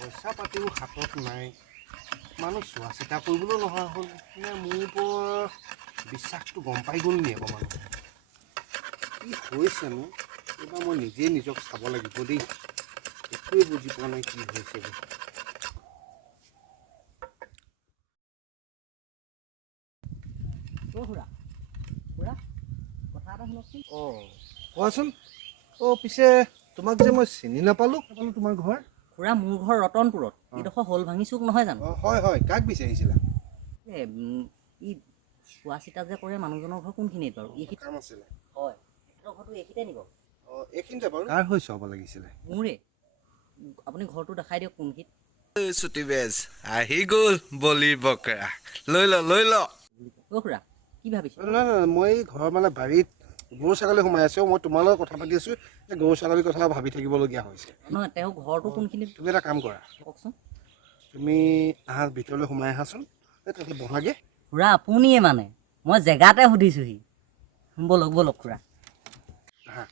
পইচা পাতিও হাতত নাই মানুহ চোৱা চিতা কৰিবলৈ নহা হ'ল নে মোৰ ওপৰত বিশ্বাসটো গম পাই গ'ল নি আকৌ মানুহ কি হৈছেনো এইবাৰ মই নিজে নিজক চাব লাগিব দেই একোৱে বুজি পোৱা নাই কি হৈছে কোৱাচোন পিছে তোমাক যে মই চিনি নাপালোঁ তোমাৰ ঘৰ খুৰা মোৰ ঘৰ ৰতনপুৰত এইডোখৰ হল ভাঙি চুক নহয় জানো হয় হয় কাক বিচাৰিছিলা ই চোৱা চিতা যে কৰে মানুহজনৰ ঘৰ কোনখিনিত বাৰু কাম আছিলে হয় তেখেতৰ ঘৰটো এইখিনিতে নিব এইখিনিতে বাৰু কাৰ হৈ চাব লাগিছিলে মোৰে আপুনি ঘৰটো দেখাই দিয়ক কোনখিনিত ছুটি বেজ আহি গ'ল বলি বকৰা লৈ ল খুৰা কি ভাবিছে নাই মই ঘৰৰ মানে বাৰীত গৰু ছাগলী সোমাই আছোঁ মই তোমাৰ লগত কথা পাতি আছোঁ যে গৰু ছাগলীৰ কথা ভাবি থাকিবলগীয়া হৈছে নহয় তেওঁ ঘৰটো কোনখিনিত তুমি এটা কাম কৰা কওকচোন তুমি আহা ভিতৰলৈ সোমাই আহাচোন তাতে বহাগে খুৰা আপুনিয়ে মানে মই জেগাতে সুধিছোহি বলক খুৰা আহা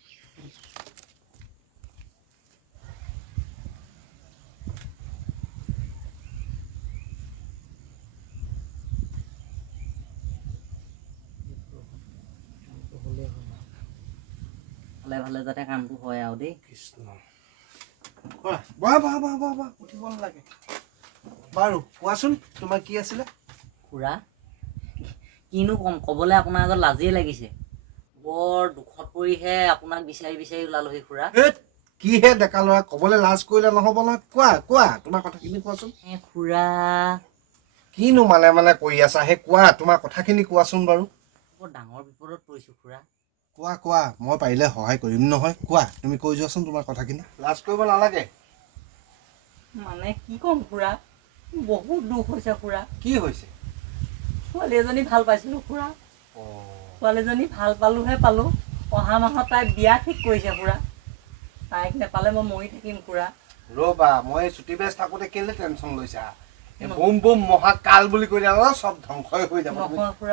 ভালে যাতে কামটো হয় আৰু দেই কৃষ্ণ বহা উঠিব নালাগে বাৰু কোৱাচোন তোমাৰ কি আছিলে খুৰা কিনো কম ক'বলৈ আপোনাৰ আগত লাজেই লাগিছে বৰ দুখত পৰিহে আপোনাক বিচাৰি ওলালোহি খুৰা কিহে ডেকা ল'ৰা ক'বলৈ লাজ কৰিলে নহ'ব নহয় কোৱা তোমাৰ কথাখিনি কোৱাচোন খুৰা কিনো মানে কৰি আছা সেই কোৱা তোমাৰ কথাখিনি কোৱাচোন বাৰু বৰ ডাঙৰ বিপদত পৰিছোঁ খুৰা কোৱা মই পাৰিলে সহায় কৰিম নহয় কোৱা তুমি কৈ যোৱাচোন তোমাৰ কথাখিনি লাজ কৰিব নালাগে মানে কি ক'ম খুৰা বহুত দুখ হৈছে খুৰা কি হৈছে ছোৱালী এজনী ভাল পাইছিলোঁ খুৰা ছোৱালীজনী ভাল পালোঁ অহা মাহত তাই বিয়া ঠিক কৰিছে খুৰা তাইক নেপালে মই মৰি থাকিম খুৰা ৰ'বা মই ছুটি বেজ থাকোঁতে কেলে টেনশ্যন লৈছা বুম মহাকাল বুলি কৈ দিয়া চব ধ্বংসই হৈ যাব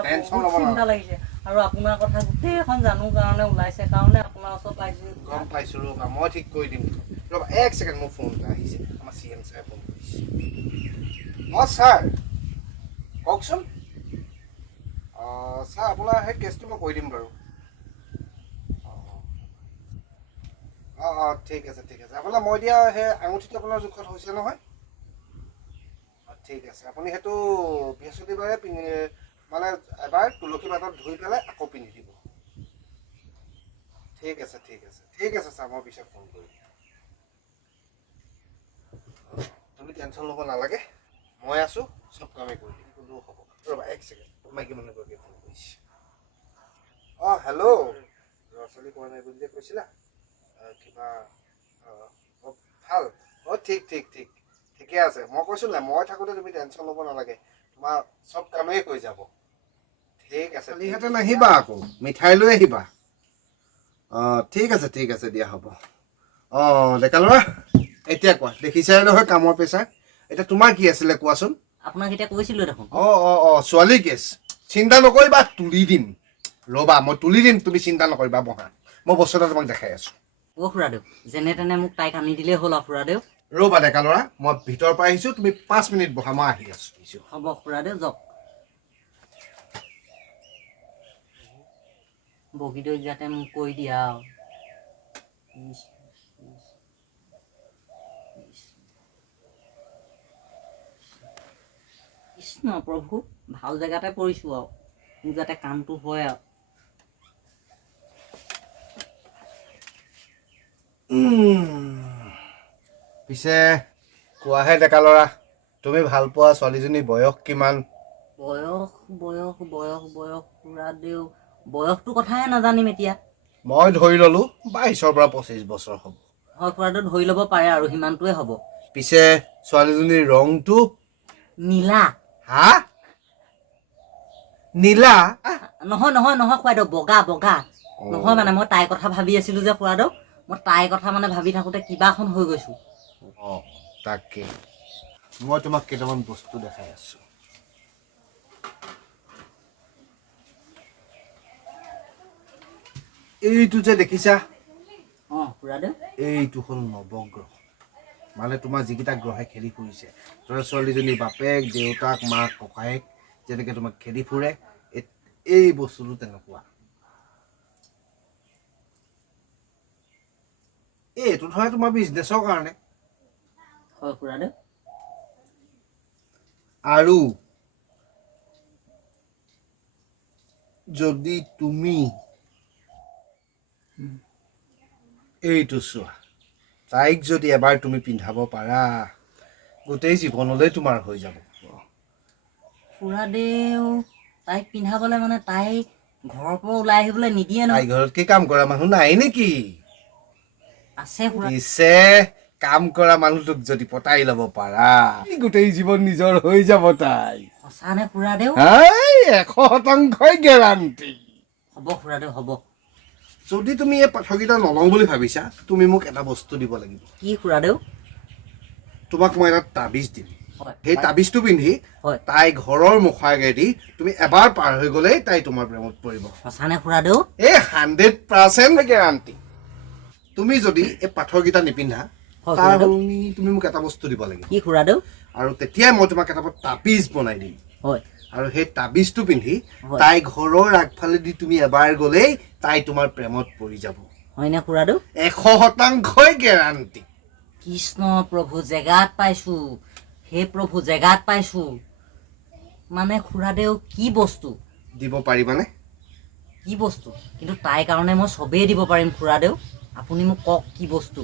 টেনশ্যন ল'ব চিন্তা লাগিছে আৰু আপোনাৰ কথা গোটেইখন জানো কাৰণে ওলাইছে কাৰণে আপোনাৰ ওচৰত পাইছোঁ গম পাইছোঁ ৰ'বা মই ঠিক কৰি দিম ৰ'বা এক ছেকেণ্ড মোৰ ফোন এটা আহিছে আমাৰ CM ছাৰে ফোন কৰিছে ছাৰ কওকচোন ছাৰ আপোনাৰ সেই কেছটো মই কৰি দিম বাৰু ঠিক আছে আপোনাৰ মই দিয়া সেই আঙুঠিটো আপোনাৰ জোখত হৈছে নহয় ঠিক আছে আপুনি সেইটো বৃহস্পতিবাৰে মানে এবাৰ তুলসী পাতত ধুই পেলাই আকৌ পিন্ধি দিব ঠিক আছে ছাৰ মই পিছত ফোন কৰিম তুমি টেনশ্যন ল'ব নালাগে মই আছোঁ চব কামেই কৰি দিম কোনো হ'ব ৰ'বা এক ছেকেণ্ড মাইকী মানুহগৰাকীয়ে ফোন কৰিছে হেল্ল' ল'ৰা ছোৱালী কোৱা নাই বুলি যে কৈছিলা কিবা ভাল ঠিকে আছে মই কৈছোঁ নাই মই থাকোঁতে তুমি টেনশ্যন ল'ব নালাগে তোমাৰ চব কামেই হৈ যাব ঠিক আছে খালিহাতে নাহিবা আকৌ মিঠাই লৈ আহিবা ঠিক আছে দিয়া হ'ব ডেকা ল'ৰা এতিয়া কোৱা দেখিছাই নহয় কামৰ প্ৰেছাৰ এতিয়া তোমাৰ কি আছিলে কোৱাচোন আপোনাক এতিয়া কৈছিলোঁ দেখোন ছোৱালী কেছ চিন্তা নকৰিবা তুলি দিম ৰ'বা মই তুলি দিম তুমি চিন্তা নকৰিবা বহা মই বস্তু এটা তোমাক দেখাই আছোঁ খুৰাদেউ যেনে তেনে মোক তাইক আনি দিলেই হ'ল আৰু খুৰাদেউ ৰ'বা ডেকা ল'ৰা মই ভিতৰৰ পৰা আহিছোঁ তুমি 5 মিনিট বহা মই আহি আছোঁ হ'ব খুৰাদেউ যাওক বগীদৈ যাতে মোক কৈ দিয়া আৰু কৃষ্ণ প্ৰভু ভাল জেগাতে পৰিছোঁ আৰু মোৰ যাতে কামটো হয় আৰু পিছে কোৱাহে ডেকা ল'ৰা তুমি ভাল পোৱা ছোৱালীজনী বয়স কিমান বয়স খুৰাদেউ বয়সটো কথাহে নাজানিম এতিয়া মই ধৰি ল'লোঁ 22ৰ পৰা 25 বছৰ হ'ব হয় খুৰাদেউ ধৰি ল'ব পাৰে আৰু সিমানটোৱে হ'ব পিছে ছোৱালীজনীৰ ৰংটো নীলা নীলা নহয় খুৰাদেউ বগা নহয় মানে মই তাইৰ কথা ভাবি আছিলোঁ যে খুৰাদেউ মই তাইৰ কথা মানে ভাবি থাকোঁতে কিবা এখন হৈ গৈছোঁ তাকে মই তোমাক কেইটামান বস্তু দেখাই আছোঁ এইটো যে দেখিছা খুৰাদেউ এইটো হ'ল নৱগ্ৰহ মানে তোমাৰ যিকেইটা গ্ৰহে খেদি ফুৰিছে ল'ৰা ছোৱালীজনী বাপেক দেউতাক মাক ককায়েক যেনেকৈ তোমাক খেদি ফুৰে এই বস্তুটো তেনেকুৱা এইটো ধৰা তোমাৰ বিজনেছৰ কাৰণে হয় খুৰাদেউ আৰু যদি তুমি এইটো চোৱা তাইক যদি এবাৰ তুমি পিন্ধাব পাৰা গোটেই জীৱনলৈ তোমাৰ হৈ যাব খুৰাদেউ তাইক পিন্ধাবলৈ মানে তাই ঘৰৰ পৰা ওলাই আহিবলৈ নিদিয়ে তাই নহয় ঘৰত কি কাম কৰা মানুহ নাই নেকি আছে খুৰা পিছে কাম কৰা মানুহটোক যদি পতাই ল'ব পাৰা গোটেই জীৱন নিজৰ হৈ যাব তাই সঁচা নে খুৰাদেউ 100% গেৰাণ্টি হ'ব খুৰাদেউ হ'ব যদি তুমি এই পাঠকেইটা নলওঁ বুলি ভাবিছা তুমি মোক এটা বস্তু দিব লাগিব কি খুৰাদেউ তোমাক মই এটা তাবিজ দিম হয় সেই তাবিজটো পিন্ধি হয় তাই ঘৰৰ মুখৰ আগেদি তুমি এবাৰ পাৰ হৈ গ'লেই তাই তোমাৰ প্ৰেমত পৰিব সঁচা নে খুৰাদেউ এই 100% গেৰাণ্টি তুমি যদি এই পাথৰকেইটা নিপিন্ধা হয়, তাৰ খুৰাদেউ। সলনি তুমি মোক এটা বস্তু দিব লাগিব কি খুৰাদেউ আৰু তেতিয়াই মই তোমাক এটা তাবিজ বনাই দিম হয় আৰু সেই তাবিজটো পিন্ধি হয়। তাই ঘৰৰ আগফালেদি তুমি এবাৰ গ'লেই তাই তোমাৰ প্ৰেমত পৰি যাব হয়নে খুৰাদেউ 100% গেৰাণ্টি কৃষ্ণ প্ৰভু জেগাত পাইছোঁ হে প্ৰভু জেগাত পাইছোঁ মানে খুৰাদেউ কি বস্তু দিব পাৰিবানে কি বস্তু কিন্তু তাইৰ কাৰণে মই চবেই দিব পাৰিম খুৰাদেউ আপুনি মোক কওক কি বস্তু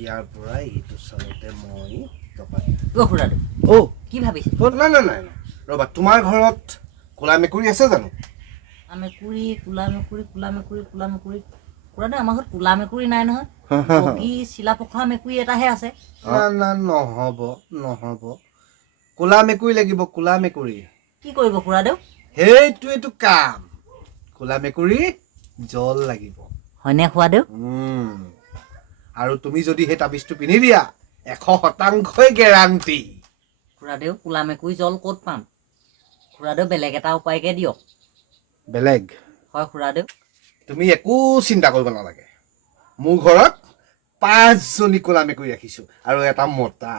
ইয়াৰ পৰা এইটো চালতে মই টকা অ' খুৰাদেউ অ' কি ভাবিছে নাই নাই নাই নাই ৰ'বা তোমাৰ ঘৰত ক'লা মেকুৰী আছে জানো মেকুৰী কোলা মেকুৰী কোলা মেকুৰী কোলা মেকুৰী খুৰাদেউ আমাৰ ঘৰত কোলা মেকুৰী নাই নহয় বগী চিলা পখৰা মেকুৰী এটাহে আছে না না নহ'ব নহ'ব ক'লা মেকুৰী লাগিব ক'লা মেকুৰী কি কৰিব খুৰাদেউ সেইটোৱেইটো কাম ক'লা মেকুৰী জল লাগিব হয়নে খুৰাদেউ আৰু তুমি যদি সেই তাবিজটো পিন্ধি দিয়া 100% গেৰাণ্টি খুৰাদেউ কোলা মেকুৰী জল ক'ত পাম খুৰাদেউ বেলেগ এটা উপায়কে দিয়ক বেলেগ হয় খুৰাদেউ তুমি একো চিন্তা কৰিব নালাগে মোৰ ঘৰত 5জনী ক'লা মেকুৰী ৰাখিছোঁ আৰু এটা মতা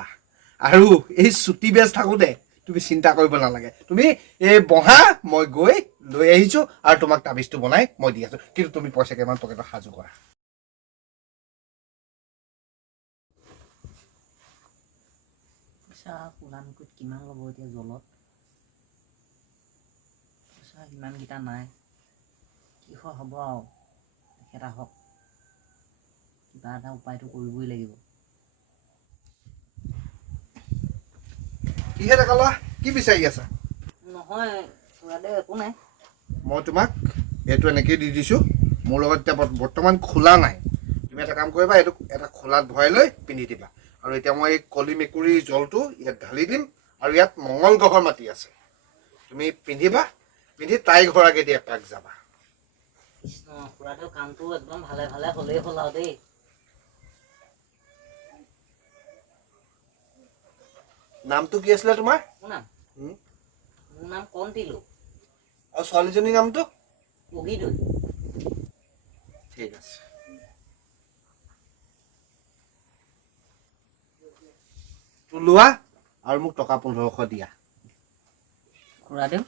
আৰু এই চুটি বেজ থাকোঁতে তুমি চিন্তা কৰিব নালাগে তুমি এই বহা মই গৈ লৈ আহিছোঁ আৰু তোমাক তাবিজটো বনাই মই দি আছোঁ কিন্তু তুমি পইচা কেইটামান পকেটত সাজু কৰা পইচা কোলা মেকুৰীত কিমান ল'ব এতিয়া জলত পইচা ইমানকেইটা নাই কি হয় হ'ব আৰু তেখেত আহক কিবা এটা উপায়টো কৰিবই লাগিব কিহে ডেকা ল'ৰা কি বিচাৰি আছা নহয় খুৰাদেউ একো নাই মই তোমাক এইটো এনেকৈ দি দিছোঁ মোৰ লগত এতিয়া বৰ্তমান খোলা নাই তুমি এটা কাম কৰিবা এইটো এটা খোলাত ভৰাই লৈ পিন্ধি দিবা আৰু এতিয়া মই এই কলি মেকুৰীৰ জলটো ইয়াত ঢালি দিম আৰু ইয়াত মংগল গ্ৰহৰ মাটি আছে তুমি পিন্ধিবা পিন্ধি তাই ঘৰ আগেদি এপাক যাবা কৃষ্ণ খুৰাদেউ কামটো একদম ভালে ভালে হ'লেই হ'ল আৰু দেই নামটো কি আছিলে তোমাৰ মোৰ নাম মোৰ নাম কণ্টিলো আৰু ছোৱালীজনীৰ নামটো পগীদৈ ঠিক আছে লোৱা আৰু মোক টকা 1500 দিয়া খুৰাদেউ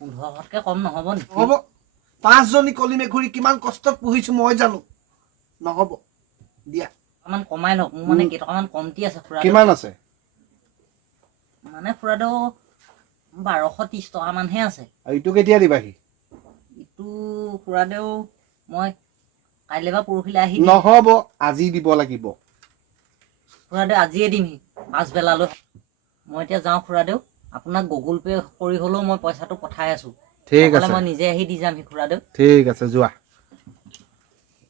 1500তকৈ কম নহ'ব নেকি হ'ব 5জনী কলি মেকুৰী কিমান কষ্টত পুহিছোঁ মই জানো নহ'ব দিয়া অকণমান কমাই লওক মোৰ মানে কেইটকামান কমটি আছে খুৰাদেউ কিমান আছে মানে খুৰাদেউ 1230 টকামানহে আছে আৰু ইটো কেতিয়া দিবাহি ইটো খুৰাদেউ মই কাইলৈ বা পৰহিলৈ আহি দিম নহ'ব আজি দিব লাগিব খুৰাদেউ আজিয়ে দিমহি পাছবেলালৈ মই এতিয়া যাওঁ খুৰাদেউ আপোনাক গুগল পে' কৰি হ'লেও মই পইচাটো পঠাই আছোঁ ঠিক নহ'লে আছে মই নিজে আহি দি যামহি খুৰাদেউ ঠিক আছে যোৱা